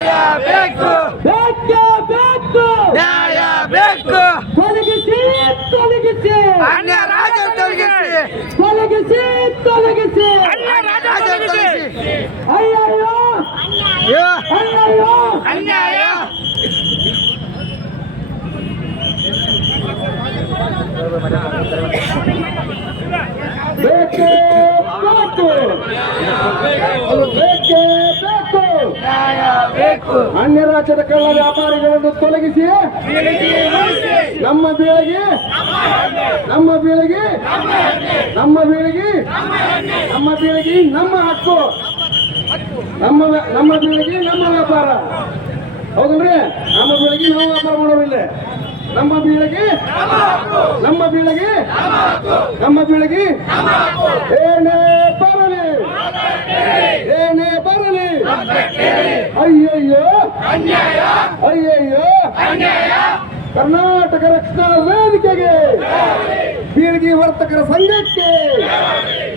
ಬೇಕು ಬೇಕೇ ಬೇಕು ನ್ಯಾಯ ಬೇಕು ತೊಲಗಿಸಿ ತೊಲಗಿಸಿ ಅನ್ಯ ರಾಜ ತೊಲಗಿಸಿ ತೊಲಗಿಸಿ ತೊಲಗಿಸಿ ರಾಜ ತೊಲಗಿಸಿ ಅಯ್ಯಯ್ಯೋ ಅಯ್ಯಯ್ಯೋ ಅನ್ಯಾಯ ಬೇಕೇ ಬೇಕು ಬೇಕೇ ಬೇಕು ನ್ಯಾಯ ಬೇಕು ಅನ್ಯ ರಾಜ್ಯದ ಕಳ್ಳ ವ್ಯಾಪಾರಿಗಳನ್ನು ತೊಲಗಿಸಿ ನಮ್ಮ ಬೀಳಿಗೆ ನಮ್ಮ ಬೀಳಿಗೆ ನಮ್ಮ ಬೀಳಿಗೆ ನಮ್ಮ ಬೀಳಿಗೆ ನಮ್ಮ ಹಕ್ಕು ನಮ್ಮ ಬೀಳಿಗೆ ನಮ್ಮ ವ್ಯಾಪಾರ ಹೌದಲ್ರಿ ನಮ್ಮ ಬೀಳಿಗೆ ನಾವು ವ್ಯಾಪಾರ ಮಾಡೋರಿಲ್ಲ ನಮ್ಮ ಬೀಳಿಗೆ ನಮ್ಮ ಬೀಳಿಗೆ ನಮ್ಮ ಬೀಳಿಗೆ ಏನೇ ಬರಲಿ ಏನೇ ಬರಲಿ ಅಯ್ಯಯ್ಯೋ ಅಯ್ಯಯ್ಯೋ ಕರ್ನಾಟಕ ರಕ್ಷಣಾ ವೇದಿಕೆಗೆ ಬೀಳ್ಗಿ ವರ್ತಕರ ಸಂಘಕ್ಕೆ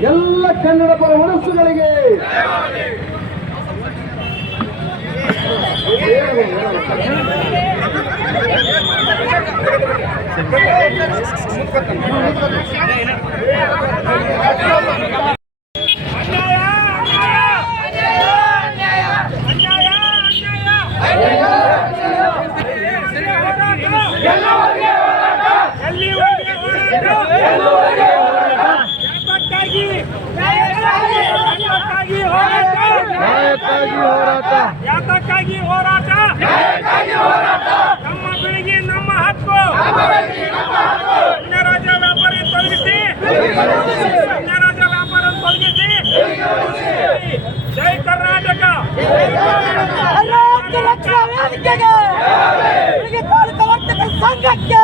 ಎಲ್ಲ ಕನ್ನಡ ಪರ ಮನಸ್ಸುಗಳಿಗೆ ಯಾತಕ್ಕಾಗಿ ಹೋರಾಟ ನಮ್ಮ ಬೆಳಿಗ್ಗೆ ನಮ್ಮ ಹಕ್ಕು ಅನ್ಯ ರಾಜ್ಯ ವ್ಯಾಪಾರ ತೊಲಗಿಸಿ ಅನ್ಯ ರಾಜ್ಯ ವ್ಯಾಪಾರ ತೊಲಗಿಸಿ ಜೈ ಕರ್ನಾಟಕ ರಕ್ಷಣಾ ವೇದಿಕೆಗೆ ವರ್ತಕರ ಸಂಘಕ್ಕೆ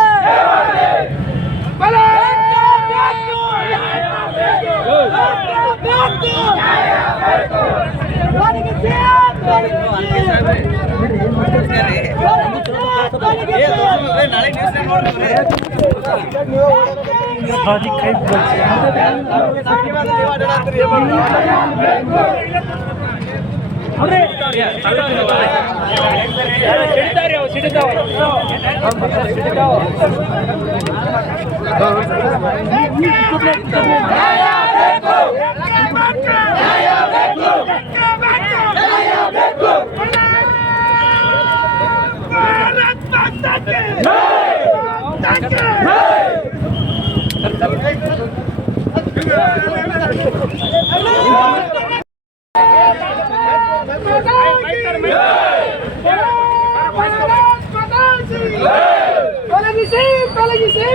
ತೊಲಗಿಸಿ ತೊಲಗಿಸಿ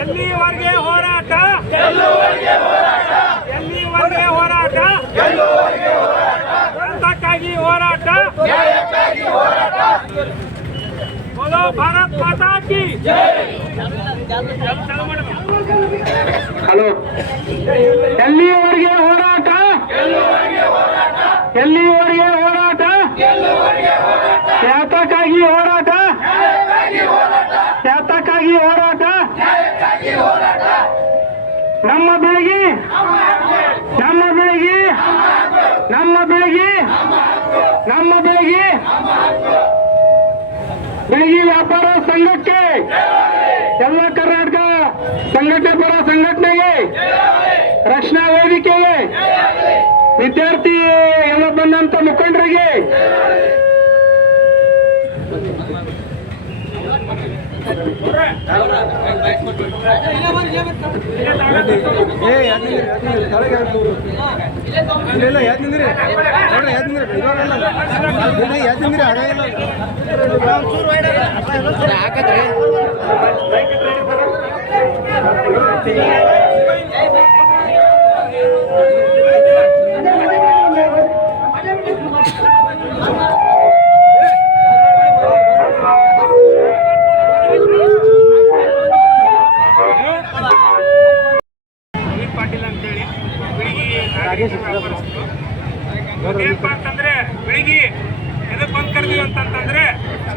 ಎಲ್ಲಿವರೆಗೆ ಹೋರಾಟ ಎಲ್ಲಿವರೆಗೆ ಹೋರಾಟ ಯಾತಕ್ಕಾಗಿ ಹೋರಾಟ बोलो भारत माता की ಹಲೋ ಎಲ್ಲಿಯವರೆಗೆ ಹೋರಾಟ ಎಲ್ಲಿಯವರೆಗೆ ಹೋರಾಟ ಯಾತಕ್ಕಾಗಿ ಹೋರಾಟ ಯಾತಕ್ಕಾಗಿ ಹೋರಾಟ ನಮ್ಮ ಬೆಳಗ್ಗೆ ನಮ್ಮ ಬೆಳಗ್ಗೆ ನಮ್ಮ ಬೆಳಗ್ಗೆ ನಮ್ಮ ಬೆಳಗ್ಗೆ ಬೆಳಗ್ಗೆ ವ್ಯಾಪಾರ ಸಂಘಕ್ಕೆ ಎಲ್ಲ ಕರ್ನಾಟಕ ಸಂಘಟನೆ ಪರ ಸಂಘಟನೆಗೆ ರಕ್ಷಣಾ ವೇದಿಕೆಗೆ ವಿದ್ಯಾರ್ಥಿ ಎಲ್ಲ ಬಂದಂತ ಮುಖಂಡರಿಗೆ ಪಾಟೀಲ್ ಅಂತೇಳಿ ಏನಪ್ಪ ಅಂತಂದ್ರೆ ಬೆಳಿಗ್ಗೆ ಎದಕ್ಕೆ ಬಂದ್ ಕರ್ದೀವಿ ಅಂತಂತಂದ್ರೆ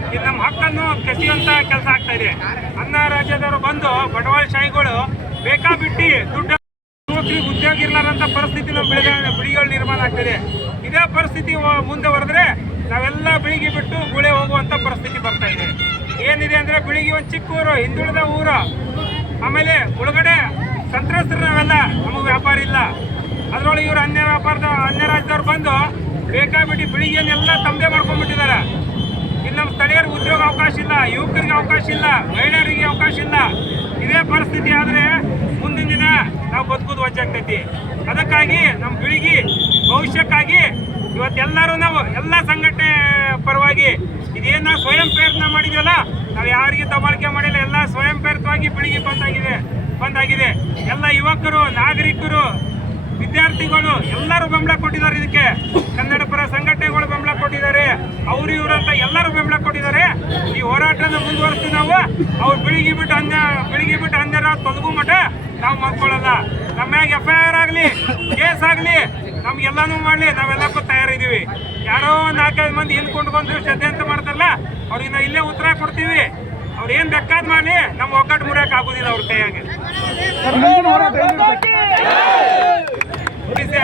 ಇದು ನಮ್ಮ ಹಕ್ಕನ್ನು ಕೆಸಿಯುವಂತ ಕೆಲಸ ಆಗ್ತಾ ಇದೆ. ಅನ್ನ ರಾಜ್ಯದವರು ಬಂದು ಬಂಡವಾಳ ಶಾಹಿಗಳು ಬೇಕಾಬಿಟ್ಟಿ ದುಡ್ಡು ಯುವಕರಿಗೆ ಉದ್ಯೋಗ ಇರಲಾರಂಥ ಪರಿಸ್ಥಿತಿ ನಮ್ಮ ಬಿಳಿಗಳು ನಿರ್ಮಾಣ ಆಗ್ತಿದೆ. ಇದೇ ಪರಿಸ್ಥಿತಿ ಮುಂದೆ ಹೊರದ್ರೆ ನಾವೆಲ್ಲ ಬಿಳಿಗಿ ಬಿಟ್ಟು ಗುಳೆ ಹೋಗುವಂಥ ಪರಿಸ್ಥಿತಿ ಬರ್ತಾ ಇದೆ. ಏನಿದೆ ಅಂದರೆ ಬಿಳಿಗಿ ಒಂದು ಚಿಕ್ಕ ಊರು, ಹಿಂದುಳಿದ ಊರು. ಆಮೇಲೆ ಒಳಗಡೆ ಸಂತ್ರಸ್ತರು ನಾವೆಲ್ಲ, ನಮಗೆ ವ್ಯಾಪಾರ ಇಲ್ಲ. ಅದರೊಳಗೆ ಇವರು ಅನ್ಯ ರಾಜ್ಯದವ್ರು ಬಂದು ಬೇಕಾಬಿಟ್ಟು ಬಿಳಿಗಿಯನ್ನೆಲ್ಲ ತಮ್ಮದೇ ಮಾಡ್ಕೊಂಡ್ಬಿಟ್ಟಿದ್ದಾರೆ. ಇಲ್ಲಿ ನಮ್ಮ ಸ್ಥಳೀಯರಿಗೆ ಉದ್ಯೋಗ ಅವಕಾಶ ಇಲ್ಲ, ಯುವಕರಿಗೆ ಅವಕಾಶ ಇಲ್ಲ, ಮಹಿಳೆಯರಿಗೆ ಅವಕಾಶ ಇಲ್ಲ. ಇದೇ ಪರಿಸ್ಥಿತಿ ಆದರೆ ಮುಂದಿನ ದಿನ ನಾವು ಬದುಕೋದು ವಜ್ಜಾಗ್ತೈತಿ. ಅದಕ್ಕಾಗಿ ನಮ್ಮ ಬಿಳಿಗಿ ಭವಿಷ್ಯಕ್ಕಾಗಿ ಇವತ್ತೆಲ್ಲರೂ ನಾವು ಎಲ್ಲ ಸಂಘಟನೆ ಪರವಾಗಿ ಇದೇನು ನಾವು ಸ್ವಯಂ ಪ್ರೇರಣೆ ಮಾಡಿದ್ವಲ್ಲ, ನಾವು ಯಾರಿಗೆ ದಬ್ಬಾಳಿಕೆ ಮಾಡಿಲ್ಲ, ಎಲ್ಲ ಸ್ವಯಂ ಪ್ರೇರಿತವಾಗಿ ಬಿಳಿಗಿ ಬಂದಾಗಿದೆ. ಎಲ್ಲ ಯುವಕರು, ನಾಗರಿಕರು, ವಿದ್ಯಾರ್ಥಿಗಳು ಎಲ್ಲರೂ ಬೆಂಬಲ ಕೊಟ್ಟಿದ್ದಾರೆ. ಇದಕ್ಕೆ ಕನ್ನಡ ಪರ ಸಂಘಟನೆಗಳು ಬೆಂಬಲ ಕೊಟ್ಟಿದ್ದಾರೆ. ಅವರು ಇವರು ಅಂತ ಎಲ್ಲರೂ ಬೆಂಬಲ ಕೊಟ್ಟಿದ್ದಾರೆ. ಈ ಹೋರಾಟನ ಮುಂದುವರಿಸ್ತೀವಿ ನಾವು. ಅವ್ರು ಬೆಳಿಗ್ಗೆ ಬಿಟ್ಟು ಅಂದರ ತೊಲಗು ಮಠ ನಾವು ಮಾಡ್ಕೊಳ್ಳಲ್ಲ. ನಮ್ಮ ಮ್ಯಾಗ FIR ಆಗಲಿ, ಕೇಸ್ ಆಗಲಿ, ನಮ್ಗೆಲ್ಲಾನು ಮಾಡಲಿ, ನಾವೆಲ್ಲಕ್ಕೂ ತಯಾರಿದ್ದೀವಿ. ಯಾರೋ ಒಂದು 4-5 ಮಂದಿ ಹಿಂದ್ಕೊಂಡ್ಕೊಂಡು ಶ್ರದ್ಧೆ ಅಂತ ಮಾಡ್ತಾರಲ್ಲ, ಅವ್ರಿಗೆ ನಾವು ಇಲ್ಲೇ ಉತ್ತರ ಕೊಡ್ತೀವಿ. ಅವ್ರು ಏನು ಬೇಕಾದ್ ಮಾಡಿ ನಮ್ಮ ಒಗ್ಗಟ್ಟು ಮುರಿಯಕ್ಕೆ ಆಗೋದಿಲ್ಲ ಅವ್ರ ಕೈಯಾಗೆ.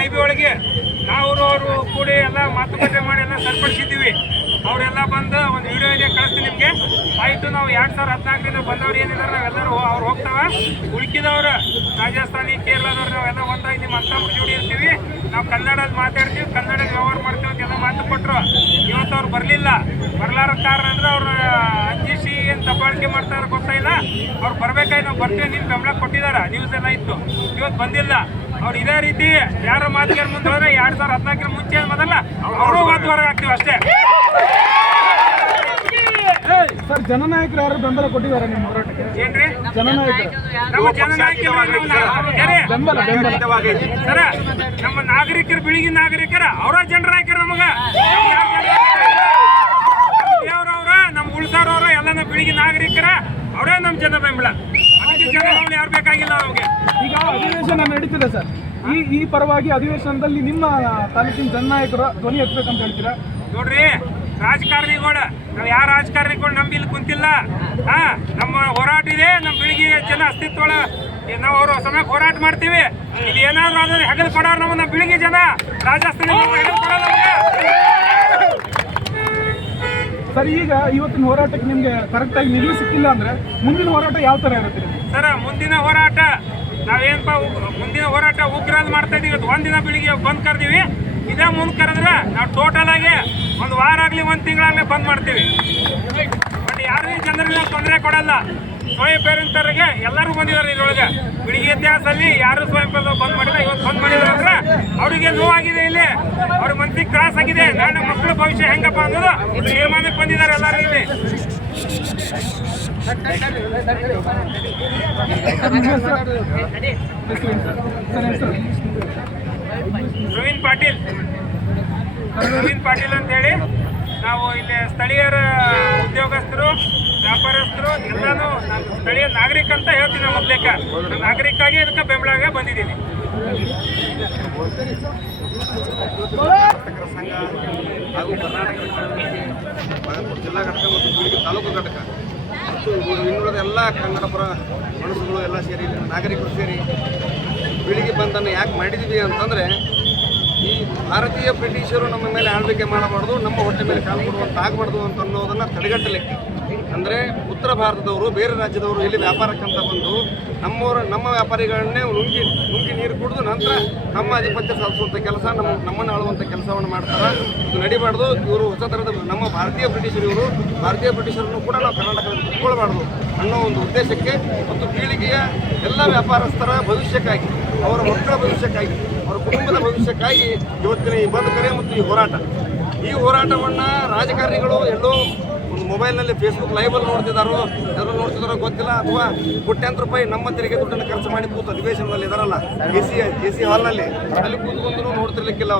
IB ಒಳಗೆ ಅವರು ಕೂಡಿ ಎಲ್ಲ ಮಾತುಕತೆ ಮಾಡಿ ಎಲ್ಲ ಸರಿಪಡಿಸಿದ್ದೀವಿ. ಅವರೆಲ್ಲ ಬಂದು ಒಂದು ವಿಡಿಯೋ ಇದೆ, ಕಳಿಸ್ತೀನಿ ನಿಮಗೆ. ಆಯಿತು, ನಾವು 2014ರಿಂದ ಬಂದವ್ರು ಏನಿದ್ದಾರೆ ನಾವೆಲ್ಲರೂ ಅವ್ರು ಹೋಗ್ತಾವೆ. ಉಳ್ಕಿದವ್ರು ರಾಜಸ್ಥಾನಿ, ಕೇರಳದವ್ರು ನಾವೆಲ್ಲ ಒಂದಾಗಿ ನಿಮ್ಮ ಅಂತ ಜೋಡಿ ಇರ್ತೀವಿ. ನಾವು ಕನ್ನಡದಲ್ಲಿ ಮಾತಾಡ್ತೀವಿ, ಕನ್ನಡದಲ್ಲಿ ವ್ಯವಹಾರ ಮಾಡ್ತೀವಿ ಅಂತ ಎಲ್ಲ ಮಾತು ಕೊಟ್ಟರು. ಇವತ್ತು ಅವ್ರು ಬರಲಿಲ್ಲ. ಬರಲಾರ ಕಾರಣ ಅಂದರೆ ಅವ್ರು ಅಂಜಿಸಿ ಏನು ದಬ್ಬಾಳಿಕೆ ಮಾಡ್ತಾರೆ ಗೊತ್ತಾಯಿಲ್ಲ. ಅವ್ರು ಬರ್ಬೇಕಾಗಿ ನಾವು ಬರ್ತೀವಿ, ನಿಮ್ಮ ಬೆಂಬಲ ಕೊಟ್ಟಿದ್ದಾರೆ, ನ್ಯೂಸ್ ಎಲ್ಲ ಇತ್ತು. ಇವತ್ತು ಬಂದಿಲ್ಲ. ಅವ್ರು ಇದೇ ರೀತಿ ಯಾರು ಮಾತಿಗೆ ಮುಂದೆ ಹೋದ್ರೆ 2014 ಮುಂಚೆ ಮೊದಲ ಅವರು ಮಾತು ಹೊರಗೆ ಹಾಕ್ತೀವಿ ಅಷ್ಟೇ. ಸರ್, ಜನನಾಯಕರು ಯಾರು ಬೆಂಬಲ ಕೊಟ್ಟಿದ್ದಾರೆ ನಿಮ್ಮ ಹೋರಾಟಕ್ಕೆ? ಏನ್ರಿ ಜನನಾಯಕರು? ನಮ್ಮ ಜನನಾಯಕರು ಸರ, ನಮ್ಮ ನಾಗರಿಕರು, ಬಿಳಿಗಿ ನಾಗರಿಕರ ಅವರ ಜನರ ನಾಯಕರು. ನಮಗ ದೇವ್ರವ್ರ, ನಮ್ಮ ಉಳ್ಸಾರವ್ರ ಎಲ್ಲ ಬಿಳಿಗಿ ನಾಗರಿಕರ ಅವರೇ ನಮ್ಮ ಜನ ಬೆಂಬಲ. ಅದಕ್ಕೆ ಜನ ಯಾರು ಬೇಕಾಗಿಲ್ಲ ನಮಗೆ. ಈಗ ಅಧಿವೇಶನ ನಡೀತಿದೆ ಸರ್, ಈ ಪರವಾಗಿ ಅಧಿವೇಶನದಲ್ಲಿ ನಿಮ್ಮ ತಾಲೂಕಿನ ಜನನಾಯಕರು ಧ್ವನಿ ಎತ್ತಬೇಕಂತ ಹೇಳ್ತೀರಾ? ನೋಡ್ರಿ, ರಾಜಕಾರಣಿಗಳು, ನಾವು ಯಾವ ರಾಜಕಾರಣಿಗಳು ನಂಬಿಲ್ಲಿ ಕುಂತಿಲ್ಲ. ನಮ್ಮ ಹೋರಾಟ ಇದೆ. ನಮ್ಮ ಬಿಳಿಗಿ ಜನ ಅಸ್ತಿತ್ವ ನಾವು ಅವ್ರ ಸಮಯಕ್ಕೆ ಹೋರಾಟ ಮಾಡ್ತೀವಿ. ಇಲ್ಲಿ ಏನಾದ್ರು ಆದ್ರೆ ಹೆಗಲು ಕೊಡೋರು ನಮ್ಮ ಬಿಳಿಗಿ ಜನ. ರಾಜಸ್ಥಾನ ಹೆಗಲು ಕೊಡೋಲ್ಲ. ಸರ್, ಈಗ ಇವತ್ತಿನ ಹೋರಾಟಕ್ಕೆ ನಿಮ್ಗೆ ಕರೆಕ್ಟಾಗಿ ನಿಲುವು ಸಿಕ್ಕಿಲ್ಲ ಅಂದ್ರೆ ಮುಂದಿನ ಹೋರಾಟ ಯಾವ ತರ ಇರುತ್ತೆ ಸರ್? ಮುಂದಿನ ಹೋರಾಟ ನಾವೇನಪ್ಪ, ಮುಂದಿನ ಹೋರಾಟ ಉಗ್ರಲ್ಲಿ ಮಾಡ್ತಾ ಇದೀವಿ. ಒಂದಿನ ಬೆಳಿಗ್ಗೆ ಬಂದ್ ಕರ್ದೀವಿ. ಇದೇ ಮುಂದೆ ಕರೆದ್ರೆ ನಾವು ಟೋಟಲ್ ಆಗಿ ಒಂದು ವಾರ ಆಗಲಿ, 1 ತಿಂಗಳಾಗಲಿ ಬಂದ್ ಮಾಡ್ತೀವಿ. ಬಟ್ ಯಾರು ಜನರಿಗೆ ತೊಂದರೆ ಕೊಡಲ್ಲ. ಸ್ವಯಂ ಪ್ರೇರಿತರಿಗೆ ಎಲ್ಲರೂ ಬಂದಿದ್ದಾರೆ. ಇದ್ರೊಳಗೆ ಬಿಳಿಗಿ ಇತಿಹಾಸದಲ್ಲಿ ಯಾರು ಸ್ವಯಂ ಪ್ರೇರಿತ ಬಂದ್ ಮಾಡಿಲ್ಲ. ಇವತ್ತು ಬಂದ್ ಮಾಡಿದ್ರೆ ಅಂದ್ರೆ ಅವರಿಗೆ ನೋವಾಗಿದೆ, ಇಲ್ಲಿ ಅವ್ರ ಮನಸ್ಸಿಗೆ ತ್ರಾಸ ಆಗಿದೆ. ನಾಳೆ ಮಕ್ಕಳ ಭವಿಷ್ಯ ಹೆಂಗಪ್ಪ ಅನ್ನೋದು ತೀರ್ಮಾನಕ್ಕೆ ಬಂದಿದ್ದಾರೆ ಎಲ್ಲರೂ ಇಲ್ಲಿ. ಪ್ರವೀಣ್ ಪಾಟೀಲ್ ಅಂತೇಳಿ ನಾವು ಇಲ್ಲಿ ಸ್ಥಳೀಯರ ಉದ್ಯೋಗಸ್ಥರು, ವ್ಯಾಪಾರಸ್ಥರು ಎಲ್ಲಾನು ಸ್ಥಳೀಯ ನಾಗರಿಕ ಅಂತ ಹೇಳ್ತೀನಿ. ನಮ್ಮ ಮೊದಲೇಕ ನಾಗರಿಕಾಗಿ ಇದಕ್ಕೆ ಬೆಂಬಲ ಬಂದಿದ್ದೀನಿ. ಸಂಘ ಹಾಗೂ ಕರ್ನಾಟಕ ಜಿಲ್ಲಾ ಘಟಕ ಮತ್ತು ಬಿಳಿಗಿ ತಾಲೂಕು ಘಟಕ ಮತ್ತು ಇನ್ನುಳಿದ ಎಲ್ಲ ಕನ್ನಡ ಪರ ಮನಸ್ಸುಗಳು ಎಲ್ಲ ಸೇರಿ, ನಾಗರಿಕರು ಸೇರಿ ಬಿಳಿಗಿ ಬಂದನ್ನು ಯಾಕೆ ಮಾಡಿದ್ದೀವಿ ಅಂತಂದರೆ, ಈ ಭಾರತೀಯ ಬ್ರಿಟಿಷರು ನಮ್ಮ ಮೇಲೆ ಆಳ್ವಿಕೆ ಮಾಡಬಾರ್ದು, ನಮ್ಮ ಹೊಟ್ಟೆ ಮೇಲೆ ಕಾಲು ಕೊಡುವಂತ ಆಗಬಾರ್ದು ಅಂತ ಅನ್ನೋದನ್ನು ತಡೆಗಟ್ಟಲಿಕ್ಕೆ. ಅಂದರೆ ಉತ್ತರ ಭಾರತದವರು, ಬೇರೆ ರಾಜ್ಯದವರು ಇಲ್ಲಿ ವ್ಯಾಪಾರಕ್ಕಂತ ಬಂದು ನಮ್ಮ ವ್ಯಾಪಾರಿಗಳನ್ನೇ ನುಂಗಿ ನೀರು ಕುಡಿದು ನಂತರ ನಮ್ಮ ಆಧಿಪತ್ಯ ಸಾಧಿಸುವಂಥ ಕೆಲಸ, ನಮ್ಮನ್ನು ಆಳುವಂಥ ಕೆಲಸವನ್ನು ಮಾಡ್ತಾರೆ. ಇದು ನಡಿಬಾರ್ದು. ಇವರು ಹೊಸ ಥರದ ನಮ್ಮ ಭಾರತೀಯ ಬ್ರಿಟಿಷರನ್ನು ಕೂಡ ನಾವು ಕರ್ನಾಟಕದಲ್ಲಿ ಕುತ್ಕೊಳ್ಬಾರ್ದು ಅನ್ನೋ ಒಂದು ಉದ್ದೇಶಕ್ಕೆ ಮತ್ತು ಪೀಳಿಗೆಯ ಎಲ್ಲ ವ್ಯಾಪಾರಸ್ಥರ ಭವಿಷ್ಯಕ್ಕಾಗಿ, ಅವರ ಮಕ್ಕಳ ಭವಿಷ್ಯಕ್ಕಾಗಿ, ಅವರ ಕುಟುಂಬದ ಭವಿಷ್ಯಕ್ಕಾಗಿ ಇವತ್ತಿನ ಈ ಬಂದ್ ಕರೆ ಮತ್ತು ಈ ಹೋರಾಟವನ್ನು ರಾಜಕಾರಣಿಗಳು ಎಲ್ಲೋ ಒಂದು ಮೊಬೈಲ್ನಲ್ಲಿ ಫೇಸ್ಬುಕ್ ಲೈವಲ್ಲಿ ನೋಡ್ತಿದ್ದಾರೋ ಗೊತ್ತಿಲ್ಲ, ಅಥವಾ ಕೋಟ್ಯಾಂತರ ರೂಪಾಯಿ ನಮ್ಮ ತೆರಿಗೆ ದುಡ್ಡನ್ನು ಖರ್ಚು ಮಾಡಿ ಕೂತು ಅಧಿವೇಶನದಲ್ಲಿ ಇದಾರಲ್ಲ, ಎ ಸಿ ಹಾಲ್ನಲ್ಲಿ, ಅಲ್ಲಿ ಕೂತ್ಕೊಂಡು ನೋಡ್ತಿರ್ಲಿಕ್ಕಿಲ್ಲ.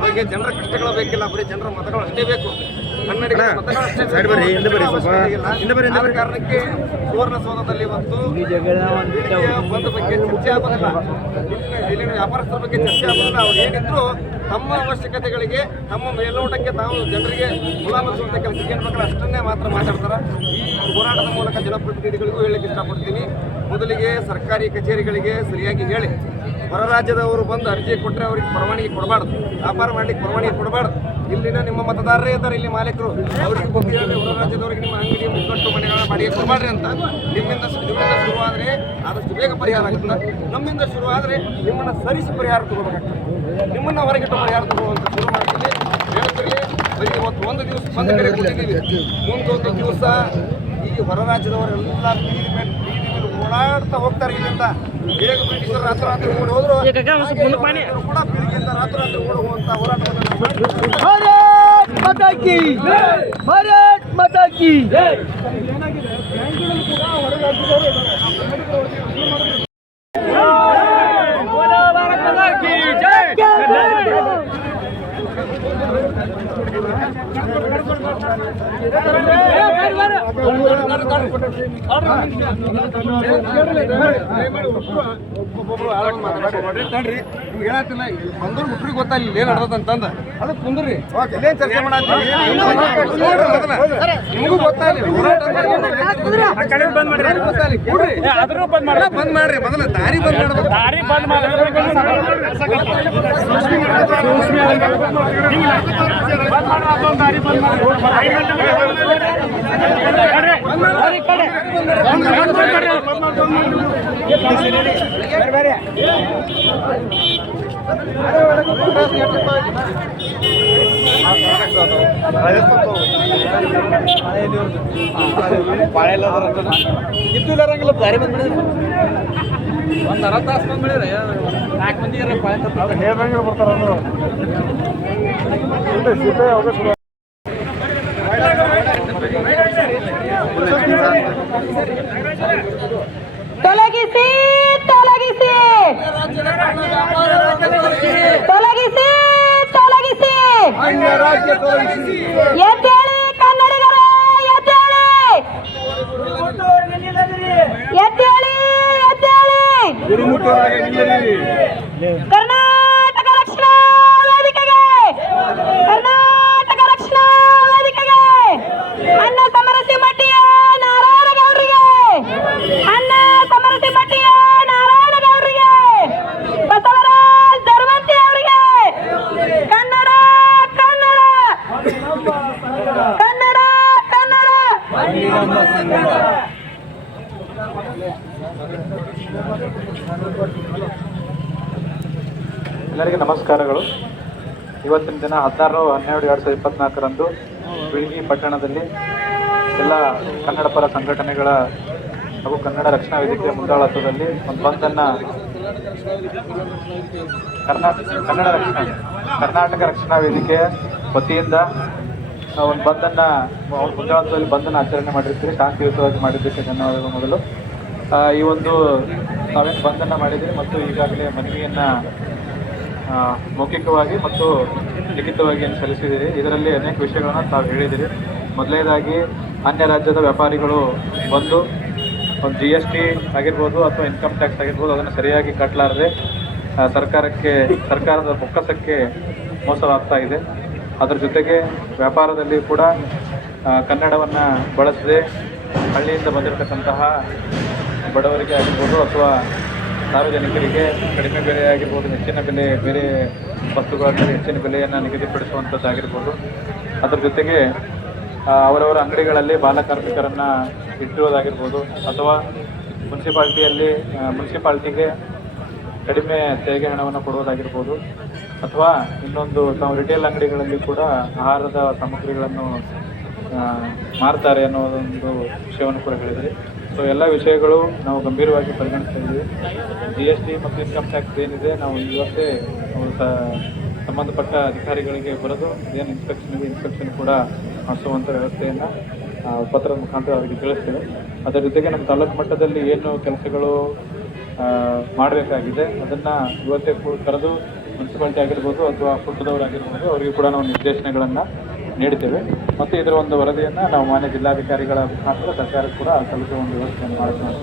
ಅವರಿಗೆ ಜನರ ಕಷ್ಟಗಳು ಬೇಕಿಲ್ಲ, ಬರೀ ಜನರ ಮತಗಳು ಅಷ್ಟೇ ಬೇಕು. ಕನ್ನಡಿಗರ ಮತಗಳು ಅಷ್ಟೇ ಆದ ಕಾರಣಕ್ಕೆ ಸುವರ್ಣಸೌಧದಲ್ಲಿ ಇವತ್ತು ಬಂದ ಬಗ್ಗೆ ಚರ್ಚೆ ಆಗೋದಿಲ್ಲ, ಇಲ್ಲಿನ ವ್ಯಾಪಾರಸ್ಥರ ಬಗ್ಗೆ ಚರ್ಚೆ ಆಗೋದಿಲ್ಲ. ಅವ್ರು ಏನಿದ್ರು ತಮ್ಮ ಅವಶ್ಯಕತೆಗಳಿಗೆ, ತಮ್ಮ ಮೇಲ್ನೋಟಕ್ಕೆ ತಾವು ಜನರಿಗೆ ಮುಲಾಮಿಸುವಂಥ ಕೆಲಸಕ್ಕೆ ಏನು ಬೇಕಾದ್ರೆ ಅಷ್ಟನ್ನೇ ಮಾತ್ರ ಮಾತಾಡ್ತಾರೆ. ಈ ಹೋರಾಟದ ಮೂಲಕ ಜನಪ್ರತಿನಿಧಿಗಳಿಗೂ ಹೇಳಲಿಕ್ಕೆ ಇಷ್ಟಪಡ್ತೀನಿ, ಮೊದಲಿಗೆ ಸರ್ಕಾರಿ ಕಚೇರಿಗಳಿಗೆ ಸರಿಯಾಗಿ ಹೇಳಿ ಹೊರ ರಾಜ್ಯದವರು ಬಂದು ಅರ್ಜಿ ಕೊಟ್ಟರೆ ಅವ್ರಿಗೆ ಪರವಾನಗಿ ಕೊಡಬಾರ್ದು, ವ್ಯಾಪಾರ ಮಾಡ್ಲಿಕ್ಕೆ ಪರವಾನಗಿ ಕೊಡಬಾರ್ದು. ಇಲ್ಲಿನ ನಿಮ್ಮ ಮತದಾರರೇ ಇದ್ದಾರೆ, ಇಲ್ಲಿ ಮಾಲೀಕರು, ಅವ್ರಿಗೆ ಗೊತ್ತಿದ್ದಾರೆ ಹೊರ ರಾಜ್ಯದವ್ರಿಗೆ ನಿಮ್ಮ ಅಂಗಡಿ ಮುಗ್ಗಟ್ಟು ಮನೆಗಳನ್ನ ಬಾಡಿಗೆ ಕೊಡಬಾರ್ರಿ ಅಂತ. ನಿಮ್ಮಿಂದ ಶುರುವಾದರೆ ಆದಷ್ಟು ಬೇಗ ಪರಿಹಾರ ಆಗುತ್ತೆ. ನಮ್ಮಿಂದ ಶುರುವಾದರೆ ನಿಮ್ಮನ್ನು ಸರಿಸಿ ಪರಿಹಾರ ತಗೋಬೇಕಾಗ್ತದೆ. ನಿಮ್ಮನ್ನು ಹೊರಗಿಟ್ಟು ಪರಿಹಾರ ತಗೊಳ್ಳುವಂತ ಶುರು ಮಾಡ್ತೀವಿ. ಹೇಳ್ತಿರಲಿ, ಬರೀ ಇವತ್ತು ಒಂದು ದಿವಸ ಬಂದ ಕಡೆ ಕೊಟ್ಟಿದ್ದೀವಿ, ಮುಂದೊಂದು ದಿವಸ ಈ ಹೊರ ರಾಜ್ಯದವರೆಲ್ಲ ಬೀದಿ ಮೇಲೆ ಓಡಾಡ್ತಾ ಹೋಗ್ತಾರೆ. ಇಲ್ಲಿಂದ ಹೇಗೆ ಬ್ರಿಟಿಷರು ರಾತ್ರಿ ಓಡಿ ಹೋದ್ರು ಕೂಡ ಬೀದಿಯಿಂದ ರಾತ್ರಿ ಓಡುವಂತ ಹೋರಾಟವನ್ನು ಭಾರತ್ ಮಾತಾ ಕಿ ಭಾರತ್ ಮಾತಾ ಕಿ ಏನಾಗಿದೆ, ಬ್ಯಾಂಕ್ಗಳಲ್ಲಿ ಕೂಡ ಹೊರ ರಾಜ್ಯದವರು ಭಾರತ್ ಮಾತಾ ಕಿ ಜೈ. ನಿಮ್ಗೆ ಹೇಳತ್ತಿಲ್ಲ, ಬಂದ್ರು ಹುಟ್ರಿಗೆ ಗೊತ್ತಾಗಲಿಲ್ಲ ಏನು ನಡೆದಂತಂದ ಅದಕ್ಕೆ ಕುಂದ್ರಿ ಇಲ್ಲೇನು ಚರ್ಚೆ ಮಾಡತ್ತೀವಿ. ನಿಮಗೂ ಗೊತ್ತಾಗಲಿ ಬಂದ್ ಮಾಡ್ರಿ, ಮೊದಲ ದಾರಿ ಬಂದ್ ಮಾಡ್ಬೇಕು. ಇದ್ದಿಲ್ಲರಂಗಿಲ್ಲ ದಾರಿ ಬಂದ್ ಮಾಡಿದ್ರೆ ಒಂದು ಅರ್ಧ ತಾಸು ಬಂದ್ ಮಾಡಿದ್ರೆ 4 ಮಂದಿ ಹೇಳ್ದಂಗೆ ಬರ್ತಾರ. ತೊಲಗಿಸಿ ತೊಲಗಿಸಿ ತೊಲಗಿಸಿ ತೊಲಗಿಸಿ ಎದ್ದೇಳಿ ಕನ್ನಡಿಗರೇ, ಎದ್ದೇಳಿ ಎದ್ದೇಳಿ ಎದ್ದೇಳಿ. ಕರ್ನಾಟಕ ರಕ್ಷಣಾ ವೇದಿಕೆಗೆ, ಕರ್ನಾಟಕ ರಕ್ಷಣಾ ವೇದಿಕೆಗೆ ಅನ್ನ ಸಮರಸಿಮಠಿಯ ನಾರಾಯಣಗೌಡರಿಗೆ, ಅನ್ನ ಸಮರಸಿಮಠಿಯ ನಾರಾಯಣಗೌಡರಿಗೆ, ಬಸವರಾಜ್ ಧರ್ಮಂತಿ ಅವರಿಗೆ ಕನ್ನಡ ಕನ್ನಡ ಕನ್ನಡ ಕನ್ನಡ. ಎಲ್ಲರಿಗೂ ನಮಸ್ಕಾರಗಳು. ಇವತ್ತಿನ ದಿನ 16/12/2024 ಬಿಳಿಗಿ ಪಟ್ಟಣದಲ್ಲಿ ಎಲ್ಲ ಕನ್ನಡ ಪರ ಸಂಘಟನೆಗಳ ಹಾಗೂ ಕನ್ನಡ ರಕ್ಷಣಾ ವೇದಿಕೆಯ ಮುಂದಾಳತ್ವದಲ್ಲಿ ಒಂದು ಬಂದನ್ನು ಕರ್ನಾಟಕ ರಕ್ಷಣಾ ವೇದಿಕೆಯ ವತಿಯಿಂದ ಒಂದು ಬಂದನ್ನು ಮುಂದಾಳತ್ವದಲ್ಲಿ ಬಂದನ್ನು ಆಚರಣೆ ಮಾಡಿರ್ತೀವಿ. ಶಾಂತಿಯುತವಾಗಿ ಮಾಡಿದ್ದಕ್ಕೆ ಧನ್ಯವಾದಗಳು. ಮೊದಲು ಈ ಒಂದು ನಾವೇನು ಬಂದನ್ನು ಮಾಡಿದ್ದೀವಿ ಮತ್ತು ಈಗಾಗಲೇ ಮನವಿಯನ್ನು ಮೌಖಿಕವಾಗಿ ಮತ್ತು ಲಿಖಿತವಾಗಿ ಸಲ್ಲಿಸಿದ್ದೀರಿ. ಇದರಲ್ಲಿ ಅನೇಕ ವಿಷಯಗಳನ್ನು ತಾವು ಹೇಳಿದ್ದೀರಿ. ಮೊದಲನೇದಾಗಿ ಅನ್ಯ ರಾಜ್ಯದ ವ್ಯಾಪಾರಿಗಳು ಬಂದು ಒಂದು GST ಆಗಿರ್ಬೋದು ಅಥವಾ ಇನ್ಕಮ್ ಟ್ಯಾಕ್ಸ್ ಆಗಿರ್ಬೋದು ಅದನ್ನು ಸರಿಯಾಗಿ ಕಟ್ಟಲಾರದೆ ಸರ್ಕಾರದ ಬೊಕ್ಕಸಕ್ಕೆ ಮೋಸವಾಗ್ತಾ ಇದೆ. ಅದರ ಜೊತೆಗೆ ವ್ಯಾಪಾರದಲ್ಲಿ ಕೂಡ ಕನ್ನಡವನ್ನು ಬಳಸದೆ ಹಳ್ಳಿಯಿಂದ ಬಂದಿರತಕ್ಕಂತಹ ಬಡವರಿಗೆ ಆಗಿರ್ಬೋದು ಅಥವಾ ಸಾರ್ವಜನಿಕರಿಗೆ ಕಡಿಮೆ ಬೆಲೆ ಆಗಿರ್ಬೋದು, ಹೆಚ್ಚಿನ ಬೆಲೆ, ಬೇರೆ ವಸ್ತುಗಳಲ್ಲಿ ಹೆಚ್ಚಿನ ಬೆಲೆಯನ್ನು ನಿಗದಿಪಡಿಸುವಂಥದ್ದಾಗಿರ್ಬೋದು. ಅದರ ಜೊತೆಗೆ ಅವರವರ ಅಂಗಡಿಗಳಲ್ಲಿ ಬಾಲಕಾರ್ಮಿಕರನ್ನು ಇಟ್ಟಿರೋದಾಗಿರ್ಬೋದು ಅಥವಾ ಮುನ್ಸಿಪಾಲ್ಟಿಗೆ ಕಡಿಮೆ ತೆರಿಗೆ ಹಣವನ್ನು ಕೊಡುವುದಾಗಿರ್ಬೋದು ಅಥವಾ ಇನ್ನೊಂದು ತಾವು ರಿಟೇಲ್ ಅಂಗಡಿಗಳಲ್ಲಿ ಕೂಡ ಆಹಾರದ ಸಾಮಗ್ರಿಗಳನ್ನು ಮಾರ್ತಾರೆ ಅನ್ನೋದೊಂದು ವಿಷಯವನ್ನು ಕೂಡ ಹೇಳಿದ್ರಿ. ಸೊ ಎಲ್ಲ ವಿಷಯಗಳು ನಾವು ಗಂಭೀರವಾಗಿ ಪರಿಗಣಿಸ್ತಾ ಇದ್ದೀವಿ. GST ಮತ್ತು ಇನ್ಕಮ್ ಟ್ಯಾಕ್ಸ್ ಏನಿದೆ ನಾವು ಇವತ್ತೇ ಅವರು ಸಂಬಂಧಪಟ್ಟ ಅಧಿಕಾರಿಗಳಿಗೆ ಬರೆದು ಏನು ಇನ್ಸ್ಪೆಕ್ಷನ್ ಕೂಡ ಮಾಡಿಸುವಂಥ ವ್ಯವಸ್ಥೆಯನ್ನು ಪತ್ರದ ಮುಖಾಂತರ ಅವರಿಗೆ ತಿಳಿಸ್ತೇವೆ. ಅದರ ಜೊತೆಗೆ ನಮ್ಮ ತಾಲೂಕು ಮಟ್ಟದಲ್ಲಿ ಏನು ಕೆಲಸಗಳು ಮಾಡಬೇಕಾಗಿದೆ ಅದನ್ನು ಇವತ್ತೇ ಕರೆದು ಮುನ್ಸಿಪಾಲ್ಟಿ ಆಗಿರ್ಬೋದು ಅಥವಾ ಕುಟುಂಬದವರಾಗಿರ್ಬೋದು ಅವರಿಗೆ ಕೂಡ ನಾವು ನಿರ್ದೇಶನಗಳನ್ನು ನೀಡ್ತೇವೆ. ಮತ್ತು ಇದರ ಒಂದು ವರದಿಯನ್ನು ನಾವು ಮಾನ್ಯ ಜಿಲ್ಲಾಧಿಕಾರಿಗಳ ಮುಖಾಂತರ ಸರ್ಕಾರಕ್ಕೆ ಕೂಡ ಸಲ್ಲಿಸುವ ಒಂದು ವ್ಯವಸ್ಥೆಯನ್ನು ಮಾಡ್ತೇವೆ.